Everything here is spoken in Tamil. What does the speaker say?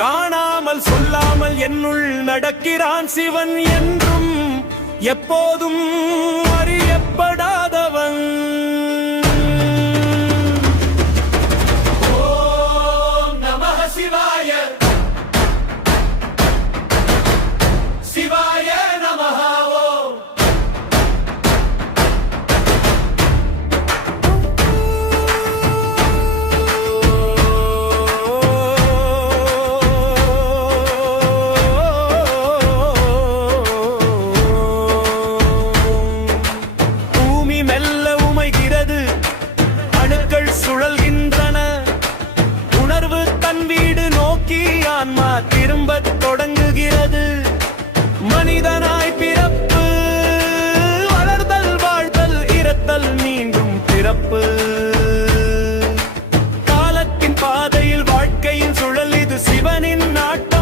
காணாமல் சொல்லாமல் என்னுள் நடக்கிறான் சிவன் என்றும் எப்போதும் அறியப்படாதவன். ஓம் நமः சிவாய, சிவாய நமः. ஓம் சுழல்கின்றன, உணர்வு தன் வீடு நோக்கி ஆன்மா திரும்பத் தொடங்குகிறது. மனிதனாய் பிறப்பு, வளர்தல், வாழ்தல், இறத்தல், மீண்டும் பிறப்பு. காலத்தின் பாதையில் வாழ்க்கையின் சுழல் இது சிவனின் நாட்டம்.